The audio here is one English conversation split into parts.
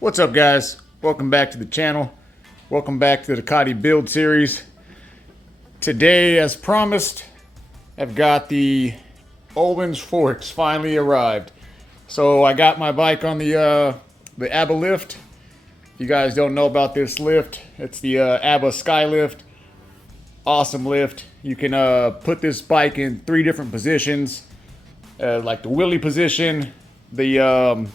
What's up, guys? Welcome back to the channel. Welcome back to the Ducati build series. Today, as promised, I've got the Ohlins forks finally arrived. So I got my bike on the ABBA lift. If you guys don't know about this lift, it's the ABBA Skylift. Awesome lift. You can put this bike in 3 different positions, like the wheelie position, the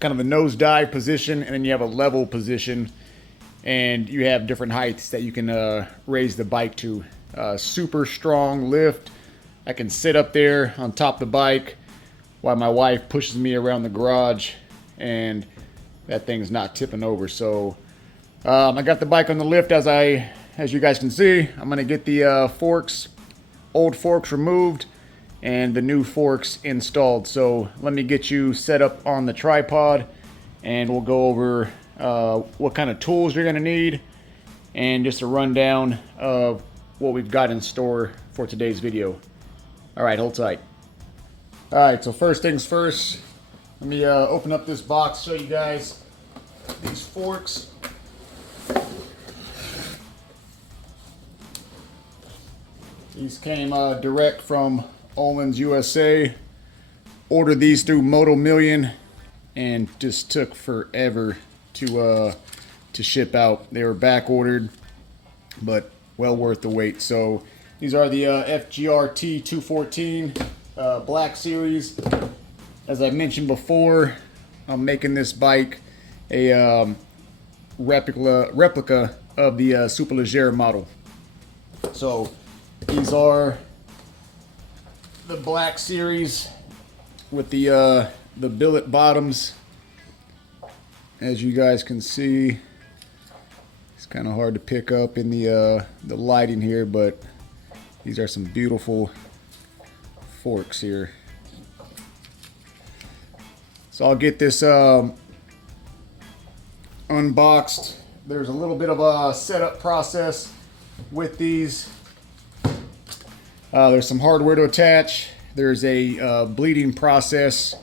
kind of the nosedive position, and then you have a level position, and you have different heights that you can raise the bike to. Super strong lift. I can sit up there on top of the bike while my wife pushes me around the garage, and that thing's not tipping over. So I got the bike on the lift. As you guys can see, I'm gonna get the old forks removed and the new forks installed. So let me get you set up on the tripod, and we'll go over what kind of tools you're gonna need and just a rundown of what we've got in store for today's video. All right, hold tight. All right, so first things first, let me open up this box, show you guys these forks. These came direct from Ohlins USA. Ordered these through Moto Million and just took forever to ship out. They were back ordered, but well worth the wait. So these are the FGRT 214 Black Series. As I mentioned before, I'm making this bike a replica of the Superleggera model. So these are the Black Series with the billet bottoms. As you guys can see, it's kind of hard to pick up in the lighting here, but these are some beautiful forks here. So I'll get this unboxed. There's a little bit of a setup process with these. There's some hardware to attach. There's a bleeding process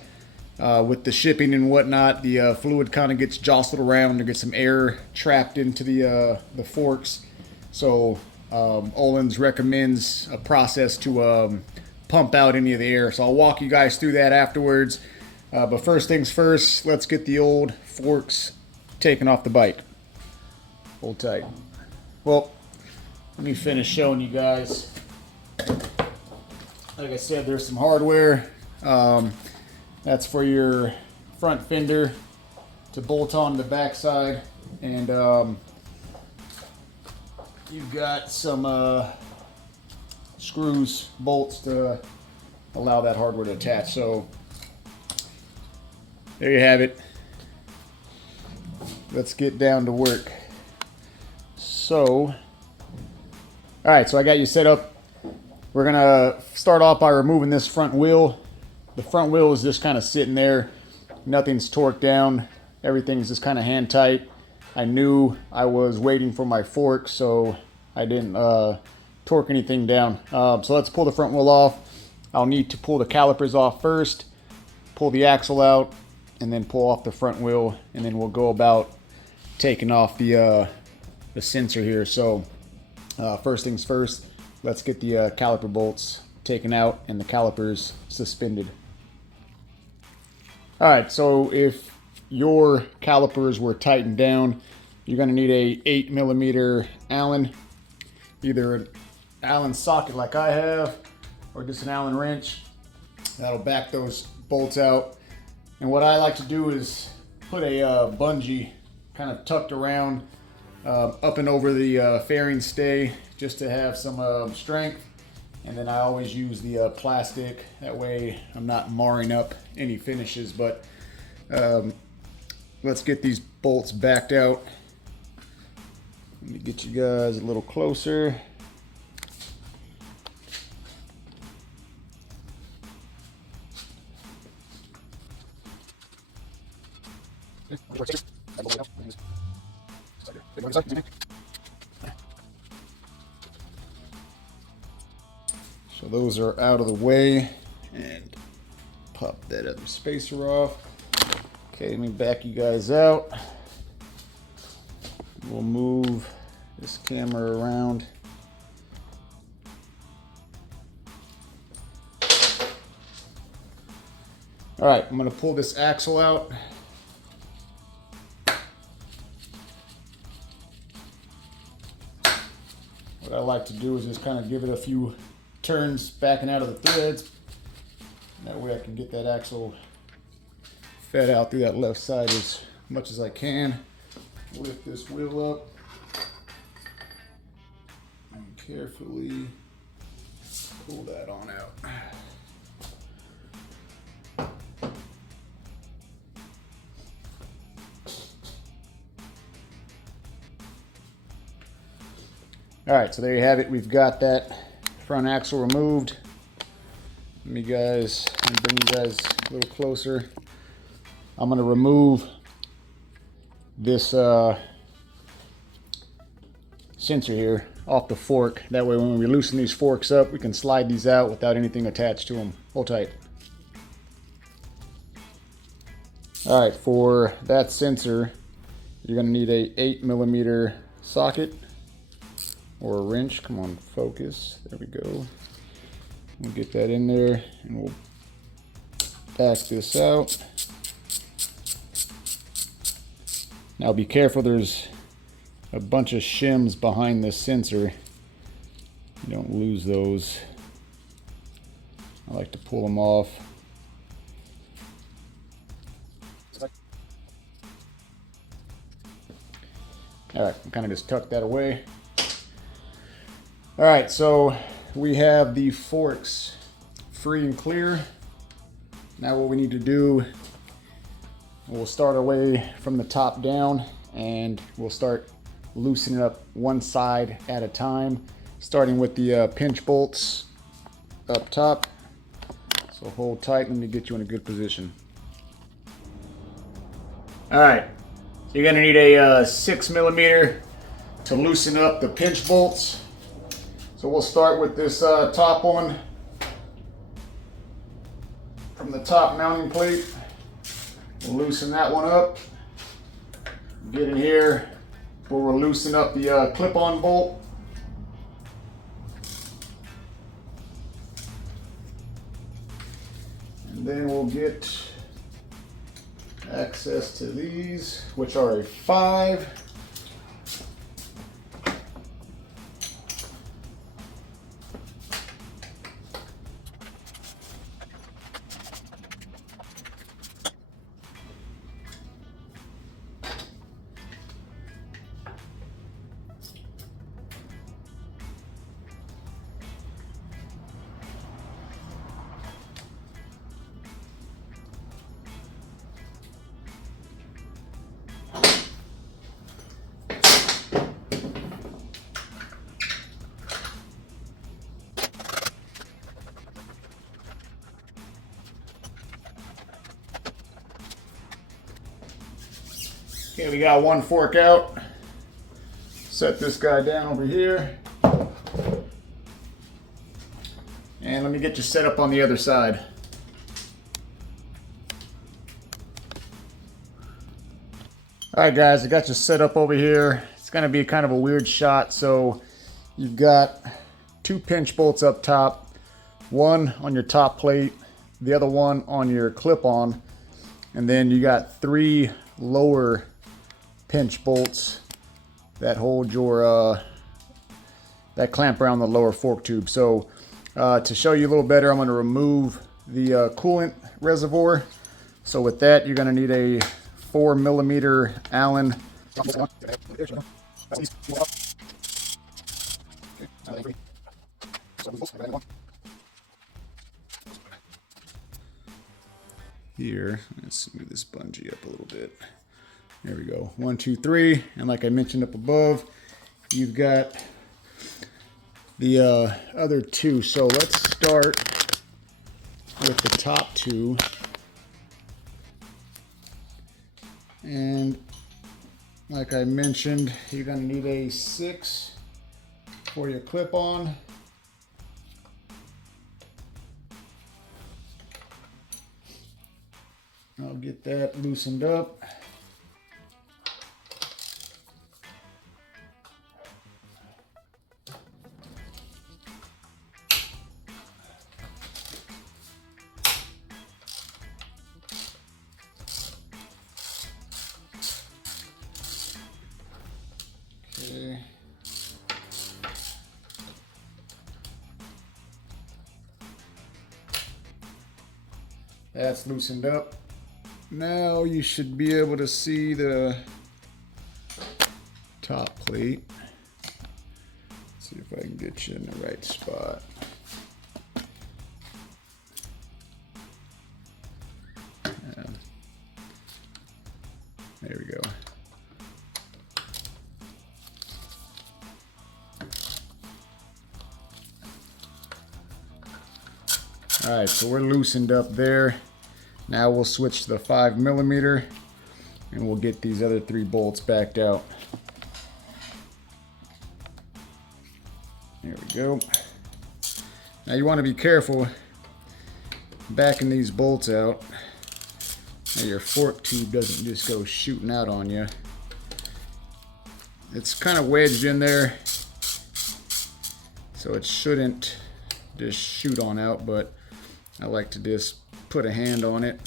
with the shipping and whatnot. The fluid kind of gets jostled around. There gets some air trapped into the forks. So Ohlins recommends a process to pump out any of the air. So I'll walk you guys through that afterwards. But first things first, let's get the old forks taken off the bike. Hold tight. Well, let me finish showing you guys. Like I said, there's some hardware. That's for your front fender to bolt on the backside, and you've got some screws, bolts to allow that hardware to attach. So there you have it. Let's get down to work. So, all right, so I got you set up. We're gonna start off by removing this front wheel. The front wheel is just kind of sitting there. Nothing's torqued down. Everything's just kind of hand tight. I knew I was waiting for my fork, so I didn't torque anything down. So let's pull the front wheel off. I'll need to pull the calipers off first, pull the axle out, and then pull off the front wheel, and then we'll go about taking off the sensor here. So first things first, let's get the caliper bolts taken out and the calipers suspended. All right, so if your calipers were tightened down, you're gonna need a 8mm Allen, either an Allen socket like I have, or just an Allen wrench. That'll back those bolts out. And what I like to do is put a bungee kind of tucked around up and over the fairing stay, just to have some strength. And then I always use the plastic. That way I'm not marring up any finishes. But let's get these bolts backed out. Let me get you guys a little closer. So those are out of the way, and pop that other spacer off. Okay, let me back you guys out. We'll move this camera around. All right, I'm gonna pull this axle out. What I like to do is just kind of give it a few turns backing out of the threads. That way I can get that axle fed out through that left side as much as I can. Lift this wheel up and carefully pull that on out. All right, so there you have it. We've got that front axle removed. Let me bring you guys a little closer. I'm gonna remove this sensor here off the fork. That way when we loosen these forks up, we can slide these out without anything attached to them. Hold tight. All right, for that sensor, you're gonna need a 8mm socket or a wrench. Come on, focus. There we go. We'll get that in there and we'll back this out. Now be careful, there's a bunch of shims behind this sensor. You don't lose those. I like to pull them off. All right, I'm kind of just tuck that away. All right, so we have the forks free and clear. Now what we need to do, we'll start our way from the top down and we'll start loosening up one side at a time, starting with the pinch bolts up top. So hold tight, let me get you in a good position. All right, so you're gonna need a 6mm to loosen up the pinch bolts. So we'll start with this top one from the top mounting plate. We'll loosen that one up. Get in here where we'll loosen up the clip-on bolt. And then we'll get access to these, which are a 5. Okay, we got one fork out. Set this guy down over here. And let me get you set up on the other side. All right, guys, I got you set up over here. It's gonna be kind of a weird shot. So you've got 2 pinch bolts up top, one on your top plate, the other one on your clip-on, and then you got 3 lower pinch bolts that hold your that clamp around the lower fork tube. So to show you a little better, I'm going to remove the coolant reservoir. So with that, you're going to need a 4mm Allen. Here, let's move this bungee up a little bit. There we go. 1, 2, 3. And like I mentioned up above, you've got the other 2. So let's start with the top 2. And like I mentioned, you're going to need a 6 for your clip-on. I'll get that loosened up. Okay. That's loosened up. Now you should be able to see the top plate. Let's see if I can get you in the right spot. There we go. All right, so we're loosened up there. Now we'll switch to the 5mm and we'll get these other 3 bolts backed out. There we go. Now you want to be careful backing these bolts out. Now your fork tube doesn't just go shooting out on you. It's kind of wedged in there, so it shouldn't just shoot on out, but I like to just put a hand on it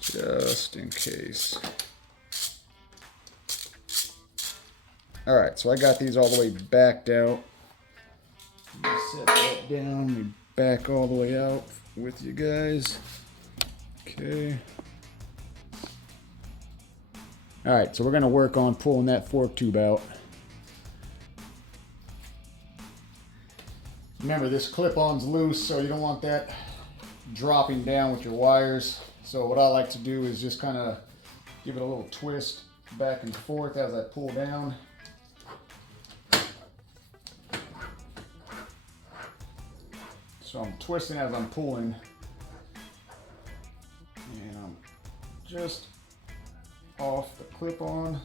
just in case. All right, so I got these all the way backed out. Set that down, we back all the way out with you guys. Okay. All right, so we're gonna work on pulling that fork tube out. Remember, this clip-on's loose, so you don't want that dropping down with your wires. So what I like to do is just kind of give it a little twist back and forth as I pull down. So I'm twisting as I'm pulling, and I'm just off the clip-on.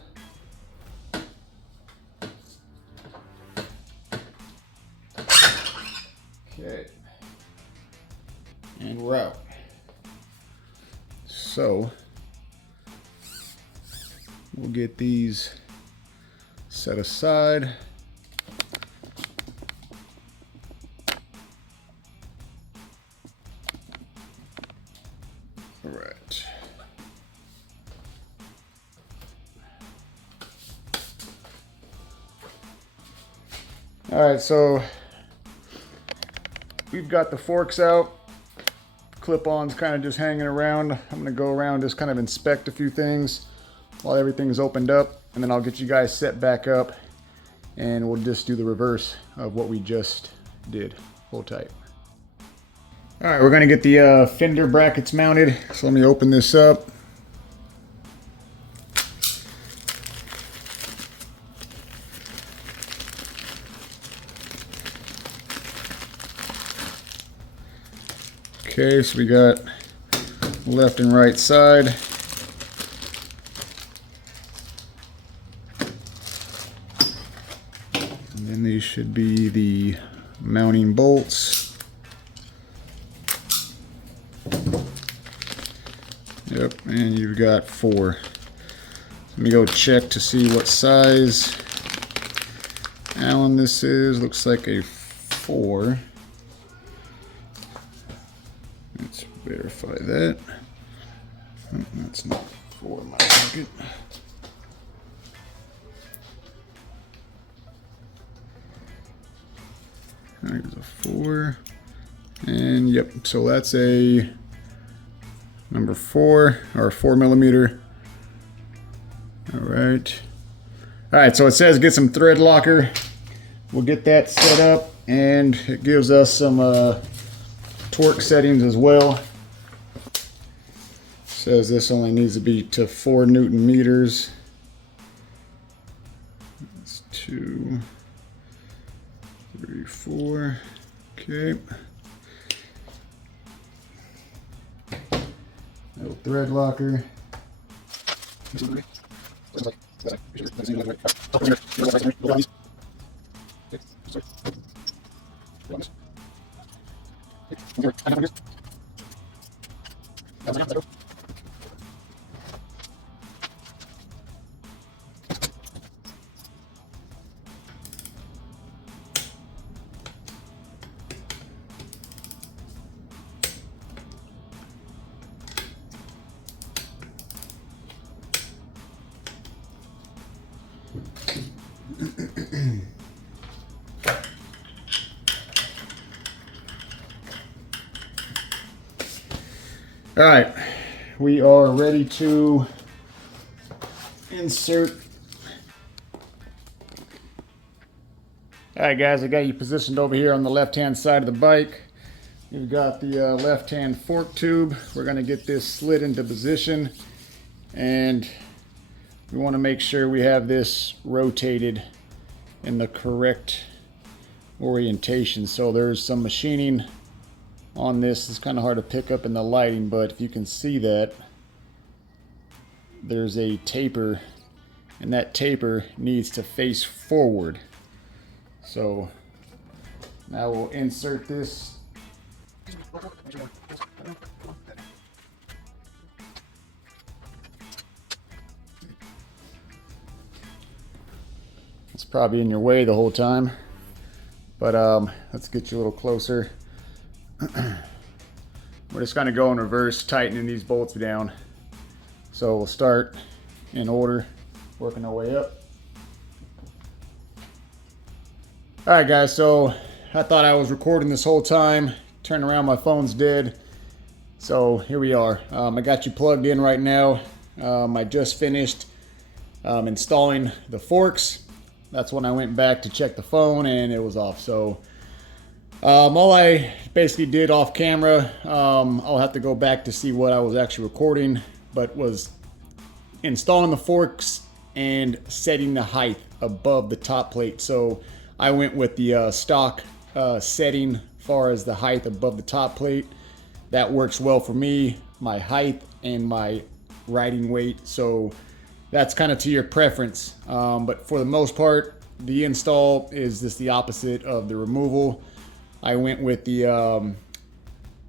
Okay, and we're out. So we'll get these set aside. All right. All right, so we've got the forks out. Clip-on's kind of just hanging around. I'm gonna go around, just kind of inspect a few things while everything's opened up, and then I'll get you guys set back up and we'll just do the reverse of what we just did. Hold tight. All right, we're gonna get the fender brackets mounted. So let me open this up. Okay, so we got left and right side. And then these should be the mounting bolts. Yep, and you've got 4. Let me go check to see what size Allen this is. Looks like a 4. Let's verify that. Oh, that's not 4 in my pocket. There's a 4. And yep, so that's a number 4 or 4mm. All right. All right, so it says get some thread locker. We'll get that set up, and it gives us some torque settings as well. Says this only needs to be to 4 Newton meters. That's 2, 3, 4. Okay. No thread locker. All right, we are ready to insert. All right, guys, I got you positioned over here on the left-hand side of the bike. You've got the left-hand fork tube. We're going to get this slid into position, and we want to make sure we have this rotated in the correct orientation. So there's some machining on this. It's kind of hard to pick up in the lighting, but if you can see that, there's a taper, and that taper needs to face forward. So now we'll insert this. It's probably in your way the whole time, but let's get you a little closer. We're just going to go in reverse, tightening these bolts down. So we'll start in order, working our way up. All right, guys, so I thought I was recording this whole time. Turned around, my phone's dead. So here we are. I got you plugged in right now. I just finished installing the forks. That's when I went back to check the phone and it was off. So all I basically did off camera, I'll have to go back to see what I was actually recording, but was installing the forks and setting the height above the top plate. So I went with the stock setting as far as the height above the top plate. That works well for me, my height and my riding weight. So that's kind of to your preference. But for the most part, the install is just the opposite of the removal. I went with the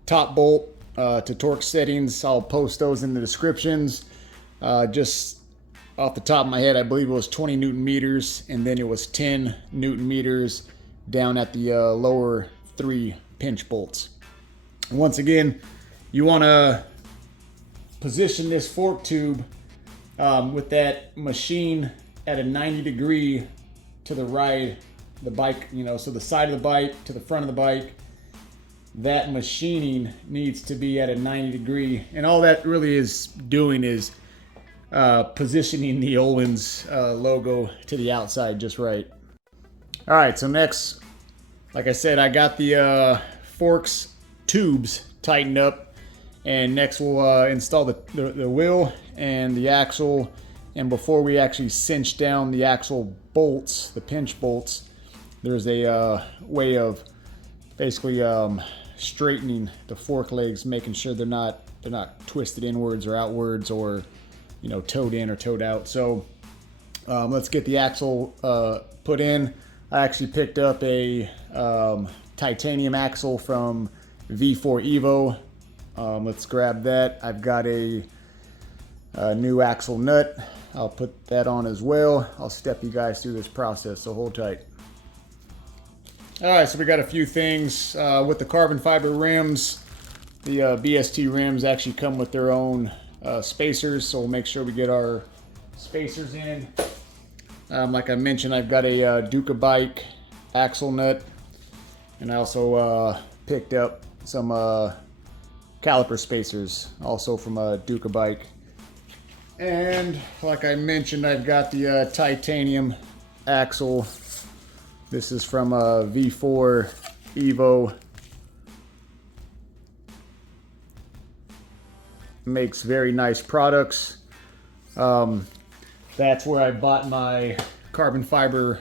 top bolt to torque settings. I'll post those in the descriptions. Just off the top of my head, I believe it was 20 Newton meters, and then it was 10 Newton meters down at the lower 3 pinch bolts. Once again, you want to position this fork tube with that machine at a 90 degree to the right, the bike, so the side of the bike to the front of the bike. That machining needs to be at a 90 degree, and all that really is doing is positioning the Ohlins logo to the outside just right. All right, so next, like I said, I got the forks tubes tightened up, and next we'll install the wheel and the axle. And before we actually cinch down the axle bolts, the pinch bolts, there's a way of basically straightening the fork legs, making sure they're not twisted inwards or outwards, or towed in or towed out. So let's get the axle put in. I actually picked up a titanium axle from V4 Evo. Let's grab that. I've got a new axle nut. I'll put that on as well. I'll step you guys through this process, so hold tight. All right, so we got a few things with the carbon fiber rims. The BST rims actually come with their own spacers, so we'll make sure we get our spacers in. Like I mentioned, I've got a Ducati axle nut, and I also picked up some caliper spacers, also from a Ducati. And like I mentioned, I've got the titanium axle. This is from a V4 Evo. Makes very nice products. That's where I bought my carbon fiber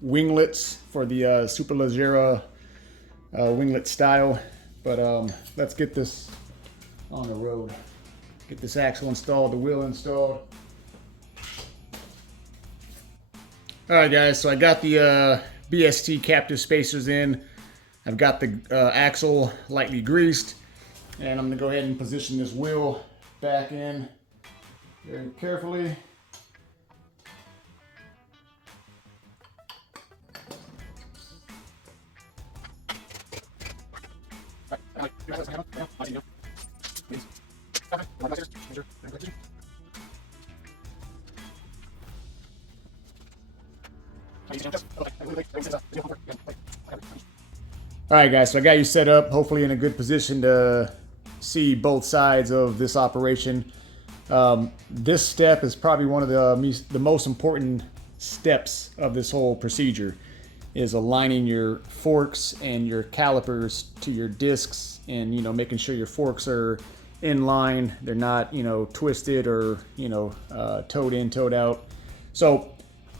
winglets for the Superleggera winglet style. But let's get this on the road. Get this axle installed, the wheel installed. All right, guys, so I got the BST captive spacers in. I've got the axle lightly greased, and I'm gonna go ahead and position this wheel back in very carefully. Alright guys, so I got you set up, hopefully in a good position to see both sides of this operation. This step is probably one of the most important steps of this whole procedure, is aligning your forks and your calipers to your discs, and making sure your forks are in line, they're not twisted or toed in, toed out. So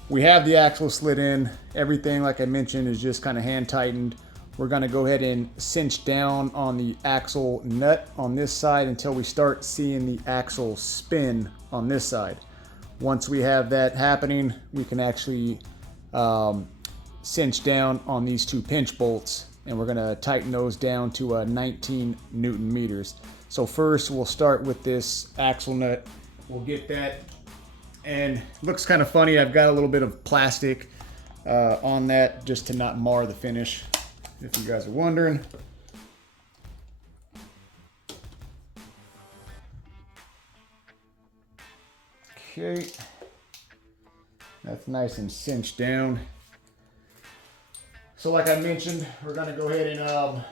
we have the axle slid in, everything like I mentioned is just kind of hand tightened. We're going to go ahead and cinch down on the axle nut on this side until we start seeing the axle spin on this side. Once we have that happening, we can actually cinch down on these two pinch bolts, and we're going to tighten those down to 19 Newton meters. So first we'll start with this axle nut. We'll get that, and it looks kind of funny. I've got a little bit of plastic on that just to not mar the finish, if you guys are wondering. Okay, that's nice and cinched down. So like I mentioned, we're gonna go ahead and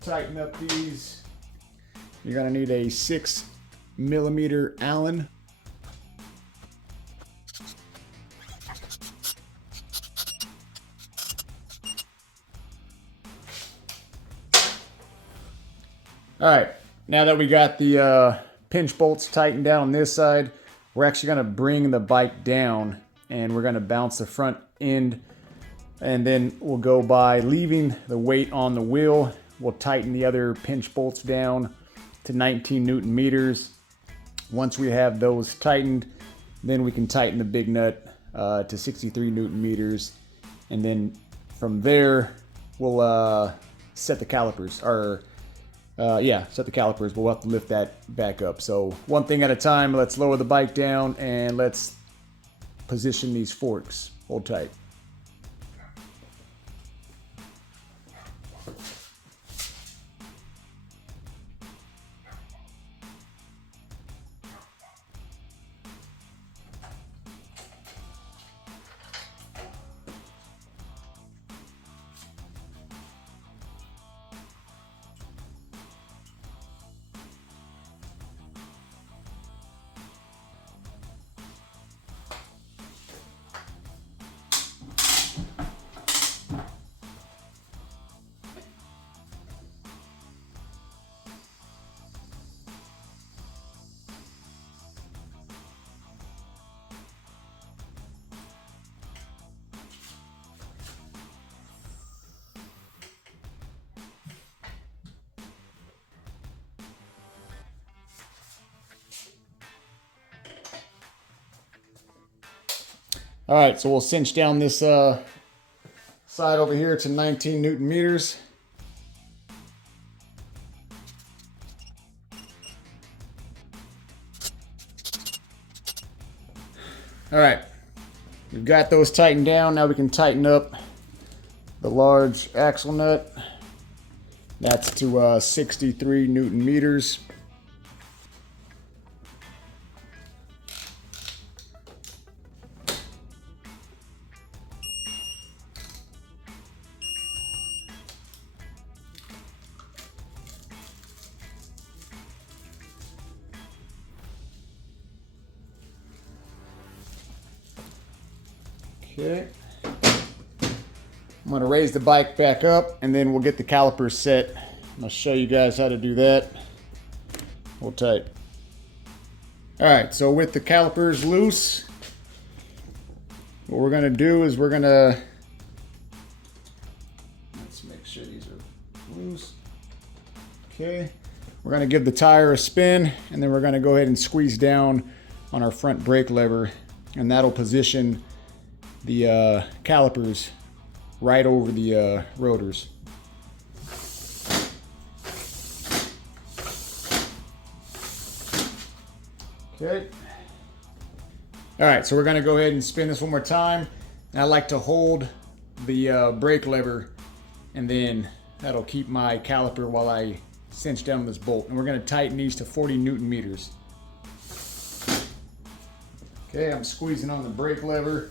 tighten up these. You're gonna need a 6mm Allen. All right, now that we got the pinch bolts tightened down on this side, we're actually gonna bring the bike down, and we're gonna bounce the front end, and then we'll go by leaving the weight on the wheel. We'll tighten the other pinch bolts down to 19 Newton meters. Once we have those tightened, then we can tighten the big nut to 63 Newton meters, and then from there we'll set the calipers, or set the calipers. We'll have to lift that back up. So one thing at a time, let's lower the bike down and let's position these forks. Hold tight. All right, so we'll cinch down this side over here to 19 Newton meters. All right, we've got those tightened down. Now we can tighten up the large axle nut. That's to 63 Newton meters. Okay, I'm going to raise the bike back up, and then we'll get the calipers set. I'll show you guys how to do that. Hold tight. All right, so with the calipers loose, what we're going to do is we're going to, let's make sure these are loose. Okay, we're going to give the tire a spin, and then we're going to go ahead and squeeze down on our front brake lever, and that'll position the calipers right over the rotors. Okay. All right, so we're going to go ahead and spin this one more time. And I like to hold the brake lever, and then that'll keep my caliper while I cinch down this bolt. And we're going to tighten these to 40 Newton meters. Okay, I'm squeezing on the brake lever.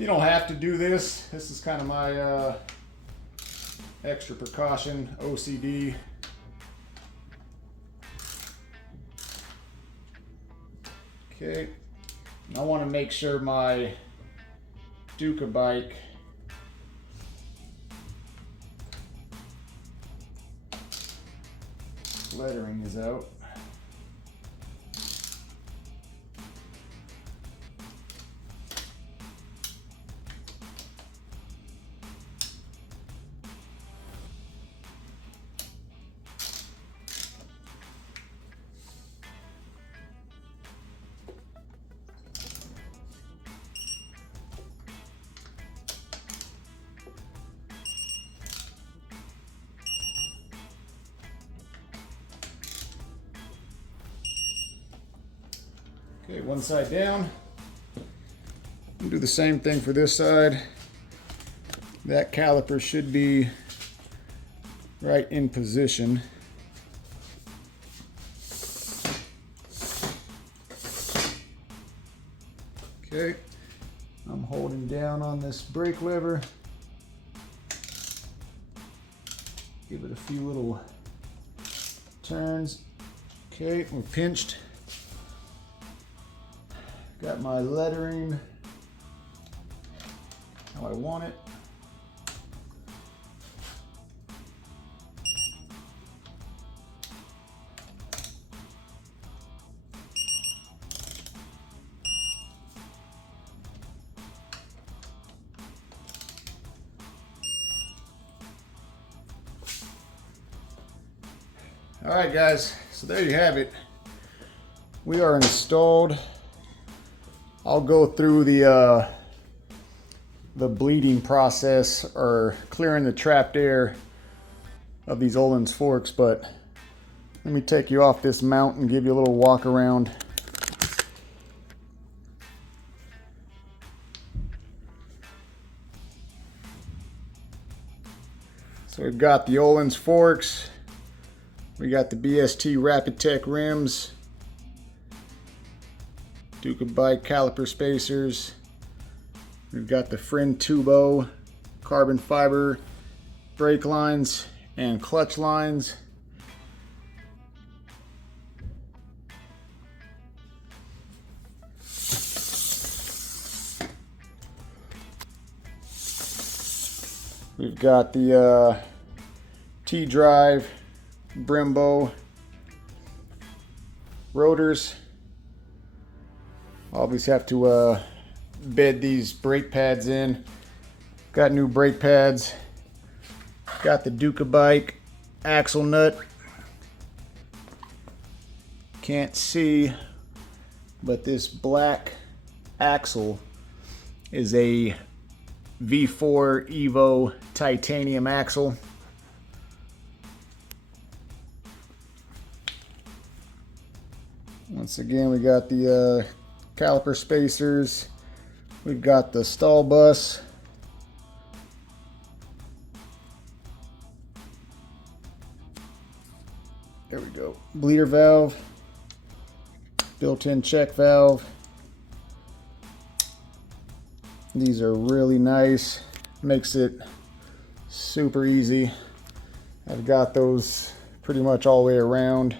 You don't have to do this. This is kind of my extra precaution, OCD. Okay, I want to make sure my Ducati lettering is out. Okay, one side down. We'll do the same thing for this side. That caliper should be right in position. Okay, I'm holding down on this brake lever. Give it a few little turns. Okay, we're pinched. Got my lettering how I want it. All right, guys, so there you have it. We are installed. I'll go through the bleeding process or clearing the trapped air of these Ohlins forks, but let me take you off this mount and give you a little walk around. So we've got the Ohlins forks, we got the BST Rapid Tech rims, Ducati caliper spacers. We've got the Friend Tubo carbon fiber brake lines and clutch lines. We've got the T-Drive Brembo rotors. Obviously have to bed these brake pads in. Got new brake pads. Got the Ducati axle nut. Can't see, but this black axle is a V4 Evo titanium axle. Once again, we got the caliper spacers. We've got the stall bus. There we go. Bleeder valve. Built-in check valve. These are really nice. Makes it super easy. I've got those pretty much all the way around.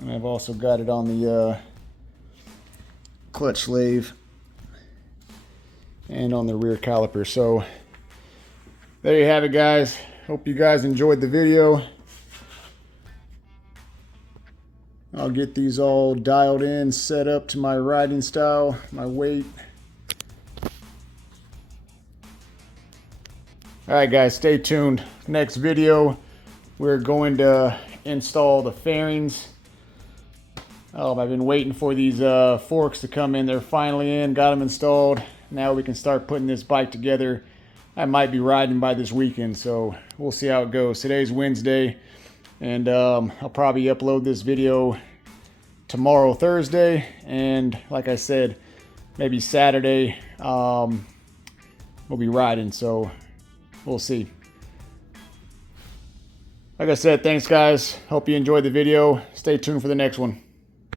And I've also got it on the clutch sleeve and on the rear caliper. So there you have it, guys. Hope you guys enjoyed the video. I'll get these all dialed in, set up to my riding style, my weight. All right, guys, stay tuned. Next video, we're going to install the fairings. I've been waiting for these forks to come in. They're finally in, got them installed. Now we can start putting this bike together. I might be riding by this weekend, so we'll see how it goes. Today's Wednesday, and I'll probably upload this video tomorrow, Thursday, and like I said, maybe Saturday we'll be riding, so we'll see. Like I said, thanks guys. Hope you enjoyed the video. Stay tuned for the next one.